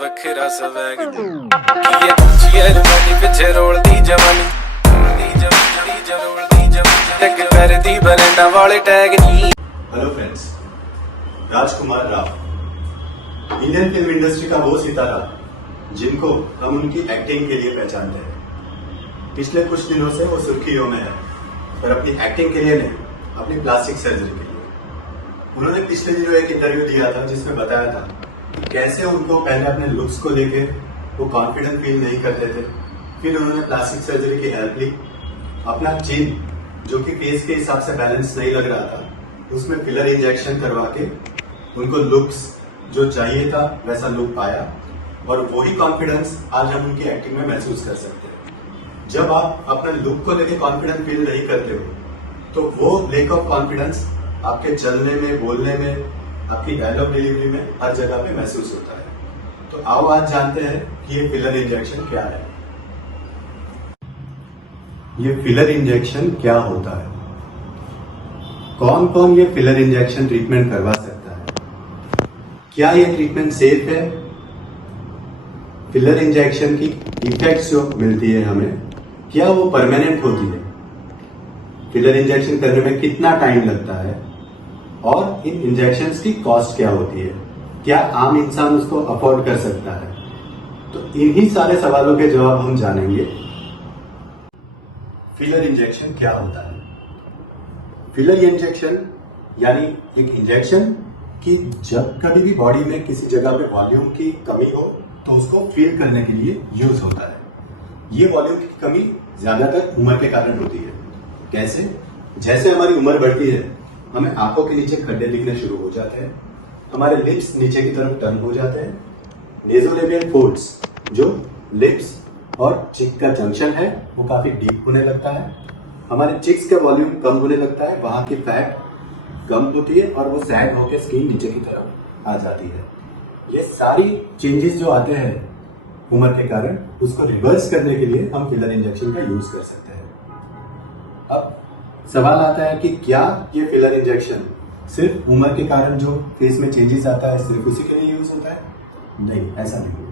ਵੱਖਰਾ ਸਵੈਗ ਇਹ ਉੱਚੀ ਅਰਮਾਨੀ ਪਿੱਛੇ ਰੋਲਦੀ ਜਵਾਨੀ ਟੱਕ ਕਰਦੀ ਬਰੰਡਾ ਵਾਲੇ ਟੈਗ ਨਹੀਂ। हेलो फ्रेंड्स, राजकुमार राव इंडियन फिल्म इंडस्ट्री का वो सितारा जिनको हम उनकी एक्टिंग के लिए पहचानते हैं। पिछले कुछ दिनों से वो सुर्खियों में है, पर अपनी एक्टिंग के लिए नहीं, अपनी प्लास्टिक सर्जरी के लिए। उन्होंने पिछले दिनों एक इंटरव्यू दिया था जिसमें बताया था कि कैसे उनको पहले अपने लुक्स को लेके वो कॉन्फिडेंट फील नहीं करते थे, फिर उन्होंने प्लास्टिक सर्जरी की हेल्प ली। अपना चिन जो कि फेस के हिसाब से बैलेंस नहीं लग रहा था, उसमें फिलर इंजेक्शन करवा के उनको लुक्स जो चाहिए था वैसा लुक पाया, और वही कॉन्फिडेंस आज हम उनकी एक्टिंग में महसूस कर सकते हैं। जब आप अपने लुक को लेके कॉन्फिडेंट फील नहीं करते हो तो वो लैक ऑफ कॉन्फिडेंस आपके चलने में, बोलने में, आपकी डायलॉग डिलीवरी में हर जगह पे महसूस होता है। तो आओ आज जानते हैं कि ये फिलर इंजेक्शन क्या है। ये फिलर इंजेक्शन क्या होता है, कौन कौन ये फिलर इंजेक्शन ट्रीटमेंट करवा सकता है, क्या ये ट्रीटमेंट सेफ है, फिलर इंजेक्शन की इफेक्ट्स जो मिलती है हमें क्या वो परमानेंट होती है, फिलर इंजेक्शन करने में कितना टाइम लगता है, और इन इंजेक्शंस की कॉस्ट क्या होती है, क्या आम इंसान उसको अफोर्ड कर सकता है। तो इन्हीं सारे सवालों के जवाब हम जानेंगे। फिलर इंजेक्शन क्या होता है। फिलर इंजेक्शन यानी एक इंजेक्शन कि जब कभी भी बॉडी में किसी जगह पे वॉल्यूम की कमी हो तो उसको फिल करने के लिए यूज होता है। ये वॉल्यूम की कमी ज्यादातर उम्र के कारण होती है। कैसे? जैसे हमारी उम्र बढ़ती है हमें आंखों के नीचे खड्डे दिखने शुरू हो जाते हैं, हमारे लिप्स नीचे की तरफ टर्न हो जाते हैं, नेज़ोलेबियल फोल्ड्स जो लिप्स और चिक का जंक्शन है वो काफी डीप होने लगता है, हमारे चिक्स का वॉल्यूम कम होने लगता है, वहां की फैट कम होती है और वो सैग होकर स्किन नीचे की तरफ आ जाती है। ये सारी चेंजेस जो आते हैं उम्र के कारण, उसको रिवर्स करने के लिए हम फिलर इंजेक्शन का यूज कर सकते हैं। अब सवाल आता है कि क्या ये फिलर इंजेक्शन सिर्फ उम्र के कारण जो फेस में चेंजेस आता है सिर्फ उसी के लिए यूज होता है? नहीं, ऐसा नहीं है।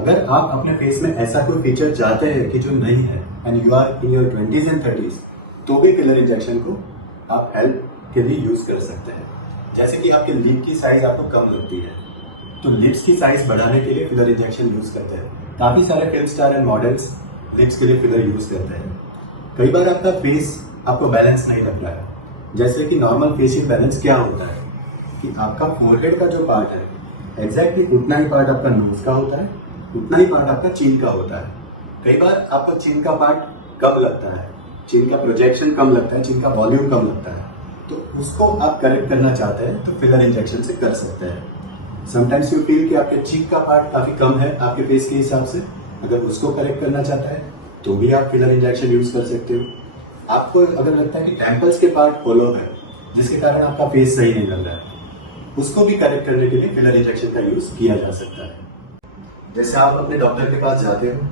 अगर आप अपने फेस में ऐसा कोई फीचर चाहते हैं कि जो नहीं है and you are in your 20s and 30s, तो भी फिलर इंजेक्शन को आप हेल्प के लिए यूज कर सकते हैं। जैसे कि आपके लिप की साइज आपको कम लगती है तो लिप्स की साइज बढ़ाने के लिए फिलर इंजेक्शन यूज करते हैं। काफी सारे film star and models lips के लिए फिलर यूज करते हैं। कई बार आपका फेस आपको बैलेंस नहीं लग रहा है, जैसे कि नॉर्मल फेशियल बैलेंस क्या होता है कि आपका फोरहेड का जो पार्ट है एग्जैक्टली उतना ही पार्ट आपका नोज का होता है, उतना ही पार्ट आपका चीन का होता है। कई बार आपको चीन का पार्ट कम लगता है, चीन का प्रोजेक्शन कम लगता है, चीन का वॉल्यूम कम लगता है, तो उसको आप करेक्ट करना चाहते हैं तो फिलर इंजेक्शन से कर सकते हैं। समटाइम्स यू फील कि आपके चीक का पार्ट काफी कम है आपके फेस के हिसाब से, अगर उसको करेक्ट करना चाहता है तो भी आप फिलर इंजेक्शन यूज कर सकते हो। आपको अगर लगता है कि टेम्पल्स के पार्ट होलो है जिसके कारण आपका फेस सही नहीं लग रहा है, उसको भी करेक्ट करने के लिए फिलर इंजेक्शन का यूज किया जा सकता है। जैसे आप अपने डॉक्टर के पास जाते हो,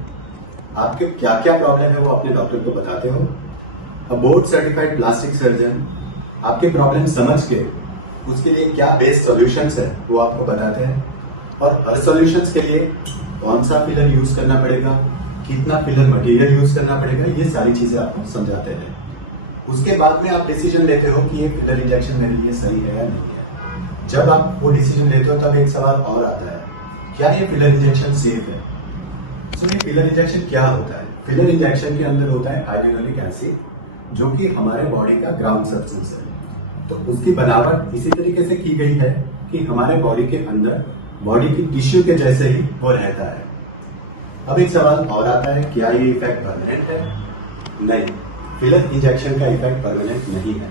आपके क्या क्या प्रॉब्लम है वो अपने डॉक्टर को बताते हो, अ बोर्ड सर्टिफाइड प्लास्टिक सर्जन आपके प्रॉब्लम समझ के उसके लिए क्या बेस्ट सॉल्यूशंस है वो आपको बताते हैं, और हर सॉल्यूशंस के लिए कौन सा फिलर यूज करना पड़ेगा, कितना फिलर मटेरियल यूज करना पड़ेगा, ये सारी चीजें आपको समझाते हैं। उसके बाद में आप डिसीजन लेते हो कि ये फिलर इंजेक्शन मेरे लिए सही है या नहीं है। जब आप वो डिसीजन लेते हो तब एक सवाल और आता है, क्या ये फिलर इंजेक्शन सेफ है। सो ये फिलर इंजेक्शन क्या होता है? फिलर इंजेक्शन के अंदर होता है हाइड्रोक्लोरिक एसिड जो कि हमारे बॉडी का ग्राउंड सब्सटेंस है। तो उसकी बनावट इसी तरीके से की गई है कि हमारे बॉडी के अंदर बॉडी की टिश्यू के जैसे ही वो रहता है। अब एक सवाल और आता है, क्या ये इफेक्ट परमानेंट है? नहीं, फिलर इंजेक्शन का इफेक्ट परमानेंट नहीं है।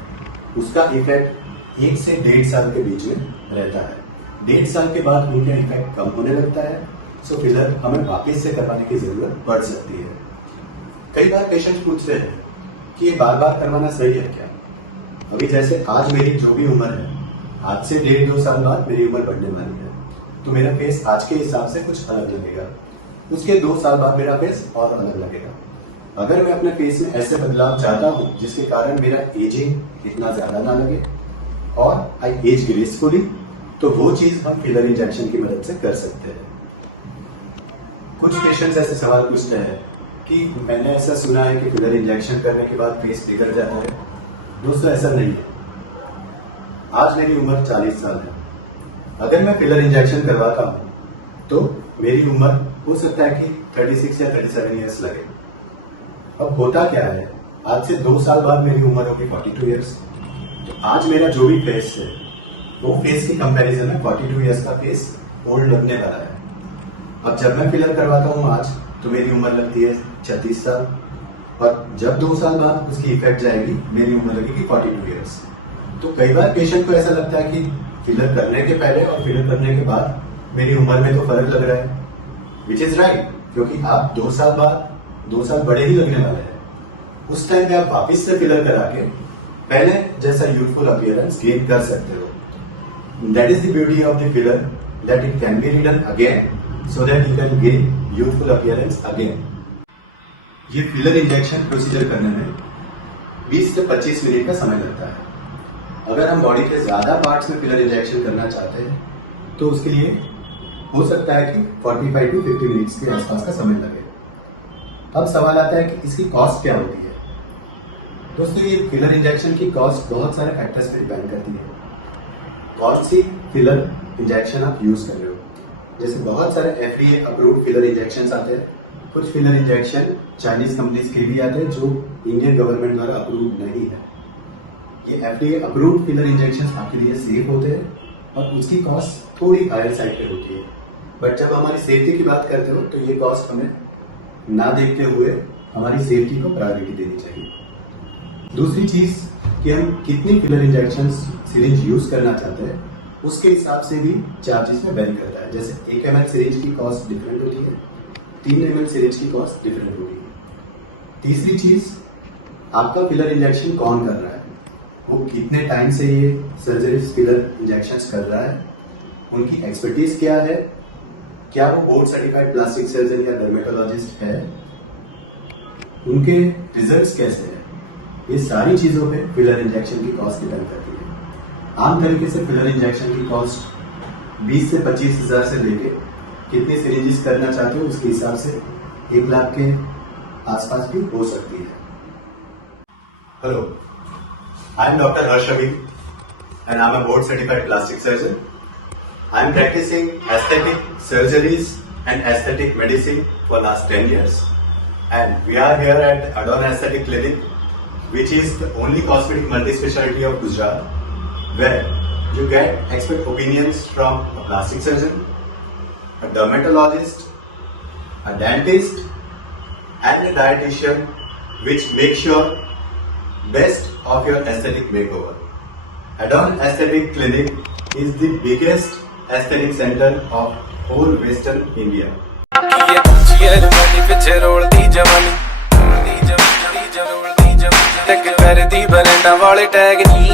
उसका इफेक्ट 1 से 1.5 साल के बीच में रहता है। 1.5 साल के बाद उनका इफेक्ट कम होने लगता है, सो फिलर हमें वापस से करवाने की जरूरत पड़ सकती है। कई बार पेशेंट पूछते हैं कि ये बार बार करवाना सही है क्या? अभी जैसे आज मेरी जो भी उम्र है, आज से 1.5-2 साल बाद मेरी उम्र बढ़ने वाली है, तो मेरा फेस आज के हिसाब से कुछ अलग लगेगा, उसके 2 साल बाद मेरा फेस और अलग लगेगा। अगर मैं अपने फेस में ऐसे बदलाव चाहता हूँ जिसके कारण मेरा एजिंग इतना ज्यादा ना लगे और आई एज ग्रेसफुली, तो वो चीज हम फिलर इंजेक्शन की मदद से कर सकते हैं। कुछ पेशेंट्स ऐसे सवाल पूछते हैं कि मैंने ऐसा सुना है कि फिलर इंजेक्शन करने के बाद फेस बिगड़ जाता है। दोस्तों ऐसा नहीं है। आज मेरी उम्र 40 साल है। अगर मैं फिलर इंजेक्शन करवाता हूँ तो मेरी उम्र हो सकता है कि 36 या 37 ईयर्स लगे। अब होता क्या है, आज से 2 साल बाद मेरी उम्र होगी 42 ईयर्स। तो आज मेरा जो भी फेस है वो फेस की कंपैरिजन में 42 ईयर्स का फेस ओल्ड लगने वाला है। अब जब मैं फिलर करवाता हूँ आज तो मेरी उम्र लगती है 36 साल, और जब 2 साल बाद उसकी इफेक्ट जाएगी मेरी उम्र लगेगी 42 ईयर्स। तो कई बार पेशेंट को ऐसा लगता है कि फिलर करने के पहले और फिलर करने के बाद मेरी उम्र में तो फर्क लग रहा है, विच इज राइट, क्योंकि आप 2 साल बाद 2 साल बड़े ही लगने वाले हैं। उस टाइम पे आप वापिस से फिलर करा के पहले जैसा यूथफुल अपीयरेंस गेन कर सकते हो। That is the beauty of the filler, that it can be ridden again so that you can gain youthful appearance again. ये फिलर इंजेक्शन प्रोसीजर करने में 20 से 25 मिनट का समय लगता है। अगर हम बॉडी के ज्यादा पार्ट्स में फिलर इंजेक्शन करना चाहते हैं तो उसके लिए हो सकता है कि 45 टू 50 मिनट्स के आसपास का समय लगे। अब सवाल आता है कि इसकी कॉस्ट क्या होती है। दोस्तों ये फिलर इंजेक्शन की कॉस्ट बहुत सारे फैक्टर्स पे डिपेंड करती है। कौन सी फिलर इंजेक्शन आप यूज कर रहे हो, जैसे बहुत सारे FDA अप्रूव्ड फिलर इंजेक्शन आते हैं। कुछ फिलर इंजेक्शन चाइनीज कंपनीज के भी आते हैं जो इंडियन गवर्नमेंट द्वारा अप्रूव्ड नहीं है। ये FDA अप्रूव्ड फिलर इंजेक्शन आपके लिए सेफ होते हैं और उसकी कॉस्ट थोड़ी हायर साइड पे होती है। बट जब हमारी सेफ्टी की बात करते हो तो ये कॉस्ट हमें ना देखते हुए हमारी सेफ्टी को प्रायोरिटी देनी चाहिए। दूसरी चीज कि हम कितनी फिलर इंजेक्शन सिरिंज यूज करना चाहते हैं उसके हिसाब से भी चार्जेस में वेरी करता है। जैसे 1 ml सिरिंज की कॉस्ट डिफरेंट होती है, 3 ml सिरिंज की कॉस्ट डिफरेंट होती है। तीसरी चीज, आपका फिलर इंजेक्शन कौन कर रहा है, वो कितने टाइम से ये सर्जरी फिलर इंजेक्शन कर रहा है, उनकी एक्सपर्टीज क्या है, क्या वो बोर्ड सर्टिफाइड प्लास्टिक सर्जन या डर्मेटोलॉजिस्ट है, उनके रिजल्ट्स कैसे हैं, ये सारी चीजों पे फिलर इंजेक्शन की कॉस्ट डिपेंड करती है। आम तरीके से फिलर इंजेक्शन की कॉस्ट 20 से 25 हजार से लेके कितनी सिरिंजेस करना चाहते हो उसके हिसाब से 1 लाख के आसपास भी हो सकती है। Hello, I am doctor Harsh अभी and I am a board certified plastic surgeon. I am practising aesthetic surgeries and aesthetic medicine for last 10 years and we are here at Adon Aesthetic Clinic, which is the only cosmetic multi-specialty of Gujarat, where you get expert opinions from a plastic surgeon, a dermatologist, a dentist, and a dietitian, which makes sure best of your aesthetic makeover. Adon Aesthetic Clinic is the biggest aesthetic center of whole Western India. ये ऊंची alumni पिछे रोलदी जवानी दी जवानी दी जवानी दी जवानी तक करदी बरंडा वाले टैग नी